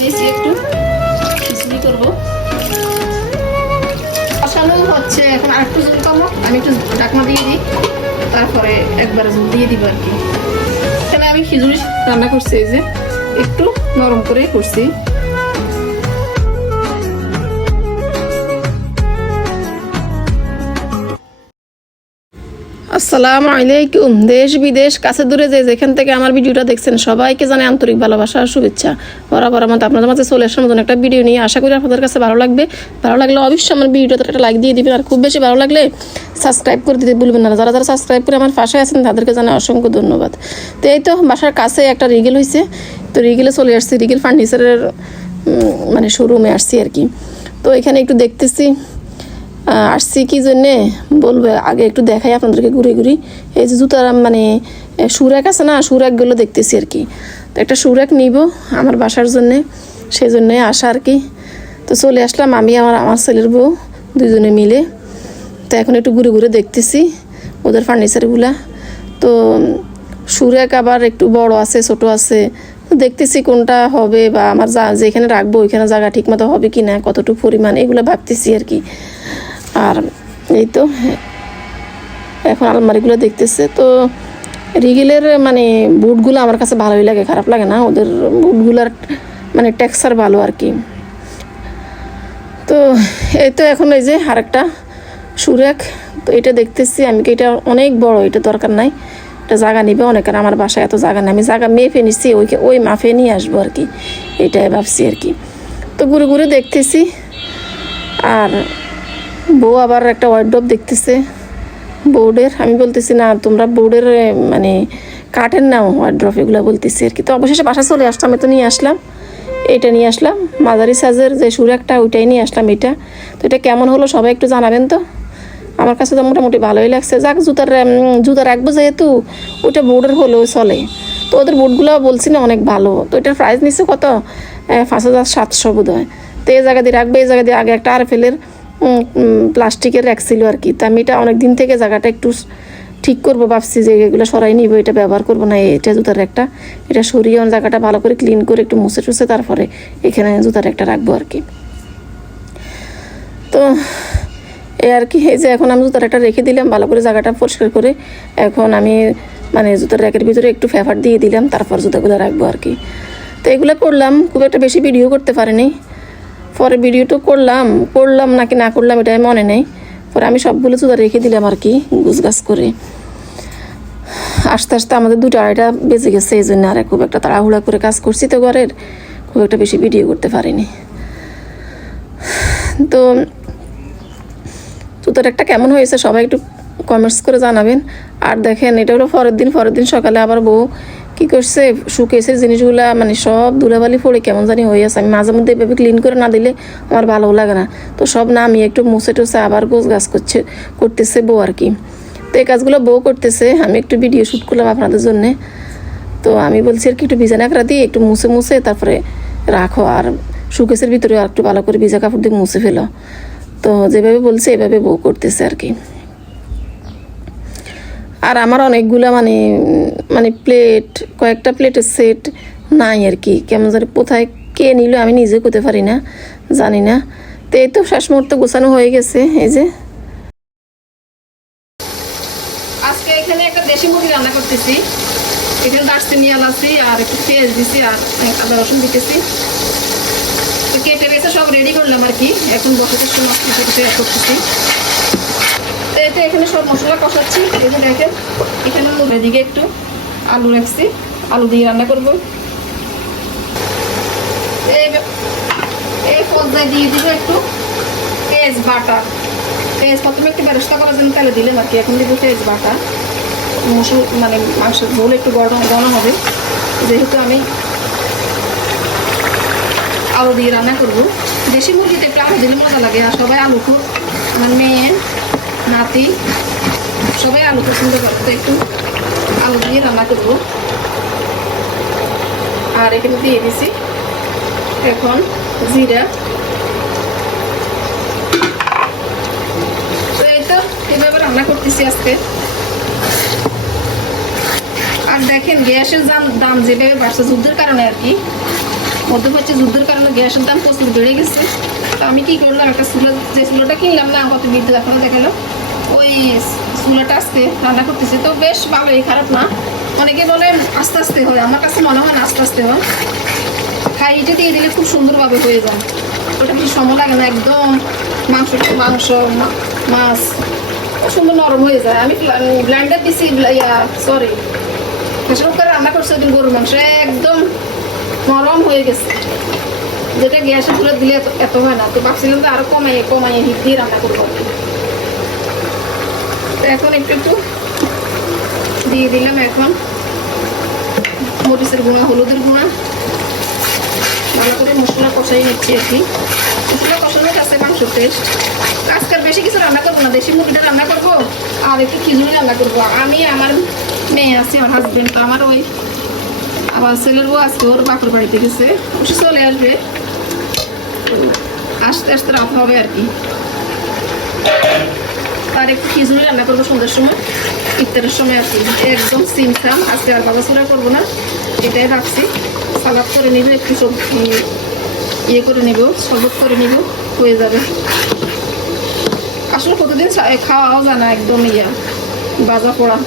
দিয়েছি একটু খিচুড়ি করবো। কষানো হচ্ছে, এখন আর একটু জল কমো, আমি একটু ঢাকনা দিয়ে দিই, তারপরে একবার জল দিয়ে দিব আর কি। এখানে আমি খিচুড়ি রান্না করছি, এই যে একটু নরম করে করছি। আসসালামু আলাইকুম। দেশ বিদেশ কাছে দূরে যে যেখান থেকে আমার ভিডিওটা দেখছেন সবাইকে জানে আন্তরিক ভালোবাসা আর শুভেচ্ছা। বরাবর মতো আপনাদের মাঝে চলে আসার মতন একটা ভিডিও নিয়ে আশা করি আপনাদের কাছে ভালো লাগবে। ভালো লাগলে অবশ্যই আমার ভিডিওতে একটা লাইক দিয়ে দিবেন, আর খুব বেশি ভালো লাগলে সাবস্ক্রাইব করে দিতে ভুলবেন না। যারা যারা সাবস্ক্রাইব করে আমার পাশে আছেন তাদেরকে জানাই অসংখ্য ধন্যবাদ। তো এই তো বাসার কাছে একটা রিগেল হয়েছে, তো রিগেলে চলে আসছি, রিগেল ফার্নিচারের মানে শোরুমে আসছি আর কি। তো এখানে একটু দেখতেছি আসছি কি জন্যে বলবে, আগে একটু দেখাই আপনাদেরকে ঘুরে ঘুরি। এই যে জুতার মানে সুরাক আছে না, সুরাকগুলো দেখতেছি আর কি। তো একটা সুরাক নিব আমার বাসার জন্যে, সেই জন্যে আসা আর কি। তো চলে আসলাম আমি আমার ছেলের বউ দুজনে মিলে। তো এখন একটু ঘুরে ঘুরে দেখতেছি ওদের ফার্নিচারগুলা। তো সুরাক আবার একটু বড় আছে ছোট আছে, তো দেখতেছি কোনটা হবে বা আমার যেখানে রাখবো ওইখানে জায়গা ঠিক মতো হবে কি না, কতটুকু পরিমাণ, এগুলো ভাবতেছি আর কি। আর এই তো এখন আলমারিগুলো দেখতেছে। তো রিগেলের মানে বুটগুলো আমার কাছে ভালোই লাগে, খারাপ লাগে না, ওদের বুটগুলার মানে টেক্সচার ভালো আর কি। তো এই তো এখন এই যে আরেকটা সুরেক, তো এটা দেখতেছি আমি কি, এটা অনেক বড়, এটা দরকার নাই, এটা জায়গা নিবে অনেক, আর আমার বাসায় এত জায়গা নেই, আমি জায়গা মেপে নিচ্ছি, ওই মাফে নিয়ে আসবো আর কি, এটাই ভাবছি আর কি। তো ঘুরে ঘুরে দেখতেছি। আর বউ আবার একটা ওয়ার্ডরোব দেখতেছে বোর্ডের, আমি বলতেছি না তোমরা বোর্ডের মানে কাঠের নাও ওয়ার্ডরোব, এগুলো বলতেছি আর কি। তো অবশেষে বাসা চলে আসলাম, তো নিয়ে আসলাম, এইটা নিয়ে আসলাম মাঝারি সাইজের যে সুরাকটা, ওইটাই নিয়ে আসলাম এটা। তো এটা কেমন হলো সবাই একটু জানাবেন তো, আমার কাছে তো মোটামুটি ভালোই লাগছে। যাক জুতা রাখবো যেহেতু, ওইটা বোর্ডের হলেও চলে। তো ওদের বোর্ডগুলো বলছি না অনেক ভালো। তো এটার প্রাইস নিচ্ছে কত, 5700 বোধ হয়। তো এই জায়গা দিয়ে রাখবে, এই জায়গা দিয়ে আগে একটা আরএফএলের প্লাস্টিকের রাখছিল আর কি। তো আমি এটা অনেক দিন থেকে জায়গাটা একটু ঠিক করবো ভাবছি, যে এগুলো সরাই নিব, এটা ব্যবহার করবো না, এটা জুতার একটা, এটা সরিয়ে জায়গাটা ভালো করে ক্লিন করে একটু মুছে টুছে তারপরে এখানে জুতার একটা রাখবো আর কি। তো এই আর কি, এই যে এখন আমি জুতার একটা রেখে দিলাম ভালো করে জায়গাটা পরিষ্কার করে। এখন আমি মানে জুতার র্যাকের ভিতরে একটু ফেভার দিয়ে দিলাম, তারপর জুতাগুলো রাখবো আর কি। তো এগুলো করলাম, খুব একটা বেশি ভিডিও করতে পারিনি, পরে ভিডিওটা করলাম নাকি না করলাম এটাই মনে নেই। পরে আমি সবগুলো জুতা রেখে দিলাম আর কি গুছগাছ করে। আস্তে আস্তে আমাদের 2টা-2:30 বেজে গেছে, এই জন্য আর খুব একটা তাড়াহুড়া করে কাজ করছি, তো ঘরের খুব একটা বেশি ভিডিও করতে পারিনি। তো জুতার একটা কেমন হয়েছে সবাই একটু কমেন্টস করে জানাবেন। আর দেখেন এটা হলো পরের দিন সকালে আবার বউ কী করছে, শুকেসের জিনিসগুলা মানে সব ধুলাবালি পড়ে কেমন জানি হয়ে আছে। আমি মাঝে মধ্যে এভাবে ক্লিন করে না দিলে আমার ভালো লাগে না। তো সব না আমি একটু মুছে টুছে আবার গোছগাছ করতেছে বউ আর কি। তো এই কাজগুলো বউ করতেছে, আমি একটু ভিডিও শ্যুট করলাম আপনাদের জন্যে। তো আমি বলছি আর কি একটু ভিজা নাকড়া দিয়ে একটু মুছে তারপরে রাখো, আর শুকেসের ভিতরে আর একটু ভালো করে ভিজা কাপড় দিয়ে মুছে ফেলো। তো যেভাবে বলছে এভাবে বউ করতেছে আর কি। আর আমার অনেকগুলা মানে প্লেট, কয়েকটা প্লেটের সেট নাই আর কি, কেমন জানি কোথায় কে নিল আমি নিজে করতে পারি না, জানি না। তো এই তো শেষ মুহূর্তে গোছানো হয়ে গেছে। এই যে আজকে এখানে একটা দেশি মুরগি রান্না করতেছি, এখানে দারচিনি এলাচি আর একটু পেঁয়াজ দিছি আর আদা রসুন দিতেছি। তো কেটে বেছে সব রেডি করলাম আর কি, এখন বসাতে সময় করতেছি। তো এখানে সব মশলা কষাচ্ছি, এই যে দেখেন এখানে এদিকে একটু আলু রাখছি, আলু দিয়ে রান্না করবো। এই পর্যায়ে দিয়ে দিব একটু পেঁয়াজ বাটা, পেঁয়াজ প্রথমে একটু বেরেস্তা করার জন্য তেলে দিলাম আর কি, এখন দিব পেঁয়াজ বাটা। মানে মাংসের ঝোল একটু ঘন হবে, যেহেতু আমি আলু দিয়ে রান্না করবো। দেশি মুরগিতে একটু আলু দিলে মজা লাগে, আর সবাই আলু খুব, আমার মেয়ে নাতি সবাই আলু পছন্দ করতে, একটু আলু দিয়ে রান্না করবো। আর এখানে দিয়ে দিছি এখন জিরা। তো এই তো এভাবে রান্না করতেছি আজকে। আর দেখেন গ্যাসের দাম যেভাবে বাড়ছে যুদ্ধের কারণে আর কি, মধ্যপ্রাচ্যে যুদ্ধের কারণে গ্যাসের দাম প্রচুর বেড়ে গেছে। তো আমি কী করলাম, একটা চুলা, যে চুলাটা কিনলাম না কত বিদ্যুৎ এখনো দেখালো, ওই চুলাটা আজকে রান্না করতেছি। তো বেশ ভালোই, খারাপ না। অনেকে বলে আস্তে আস্তে হয়, আমার কাছে মনে হয় না আস্তে আস্তে হয়। হাইটে দিয়ে দিলে খুব সুন্দরভাবে হয়ে যায়, ওটা বেশি সময় লাগে না। একদম মাংস মাছ খুব সুন্দর নরম হয়ে যায়। আমি ব্লাইন্ডার দিছি, সরি প্রেসার কুকারে রান্না করছি ওদিন গরুর মাংস, একদম নরম হয়ে গেছে, যেটা গ্যাসে তুলে দিলে এত হয় না। তো ভাবছিলাম তো আরো কমাইয়ে হিট দিয়ে রান্না করবো। তো এখন একটু দিয়ে দিলাম এখন মরিচের গুঁড়া, হলুদের গুঁড়া, ভালো করে মশলা কষাই নিচ্ছি আর কি। মশলা কষানোর কাছে মাংসের টেস্ট। আজকাল বেশি কিছু রান্না করবো না, দেশি মুরগিটা রান্না করবো আর একটু খিচুড়ি রান্না করবো। আমি, আমার মেয়ে আছে, আমার হাজবেন্ড, তো আমার ওই আমার ছেলের বউ আজকে ওর বাপের বাড়িতে গেছে, অবশ্য চলে আসবে, আস্তে আস্তে রাত হবে আর কি। তার একটু খিচুড়ি রান্না করবো সন্ধ্যার সময়, ইফতারের সময় আর কি। একদম সিমসাম, আজকে আর বাবা করবো না, এটাই রাখছি। সালাদ করে নিব, একটু সবজি ইয়ে করে নিব, শরবত করে নিব, হয়ে যাবে। আসলে প্রতিদিন খাওয়াও যায় না, একদম বাজা পড়া,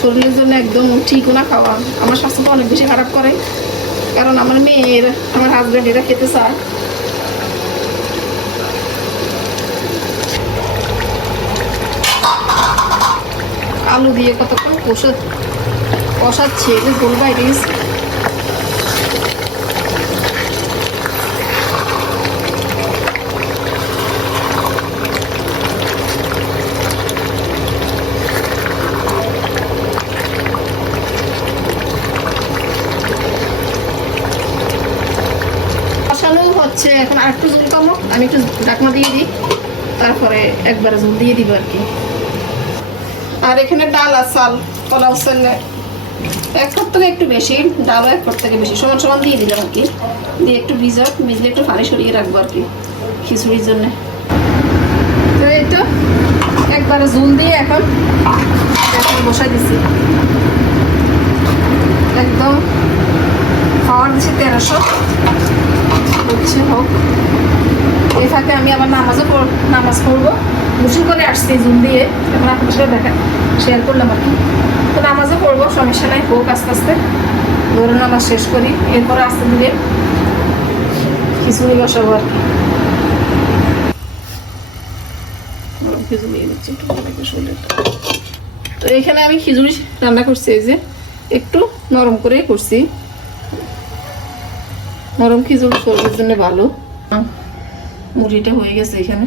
শরীরের জন্য একদম ঠিকও না খাওয়া। আমার স্বাস্থ্যটা অনেক বেশি খারাপ করে, কারণ আমার মেয়ের, আমার হাজব্যান্ড এরা খেতে চায়। আলু দিয়ে কতক্ষণ কষাচ্ছি, যে গোল বাইরে গেছে। হচ্ছে এখন আর একটু ঝোল কমো, আমি একটু ঢাকনা দিয়ে দিই, তারপরে একবারে ঝোল দিয়ে দিব আর কি। আর এখানে ডাল আর চাল, পোলাও চাল এক কাপ থেকে একটু বেশি, ডালও এক কাপ থেকে বেশি, সমান সমান দিয়ে দিলাম আর কি। দিয়ে একটু ভিজলে একটু পানি সরিয়ে রাখবো আর কি খিচুড়ির জন্য। তো এই তো একবারে ঝোল দিয়ে এখন বসাই দিছি, একদম খাওয়ার দিচ্ছি 1300 হচ্ছে হোক। এই ফাঁকে আমি আবার নামাজ পড়বো, গোসল করে আসছি জুম দিয়ে, এখন আপনার সাথে শেয়ার করলাম আর কি। তো নামাজও পড়বো, সমস্যা নাই, হোক আস্তে আস্তে ধরে নামাজ শেষ করি, এরপরে আস্তে ধীরে খিচুড়ি বসাবো আর কি। তো এখানে আমি খিচুড়ি রান্না করছি, এই যে একটু নরম করে করছি, নরম খিচুড়ি শরীরের জন্য ভালো। মুড়িটা হয়ে গেছে এখানে।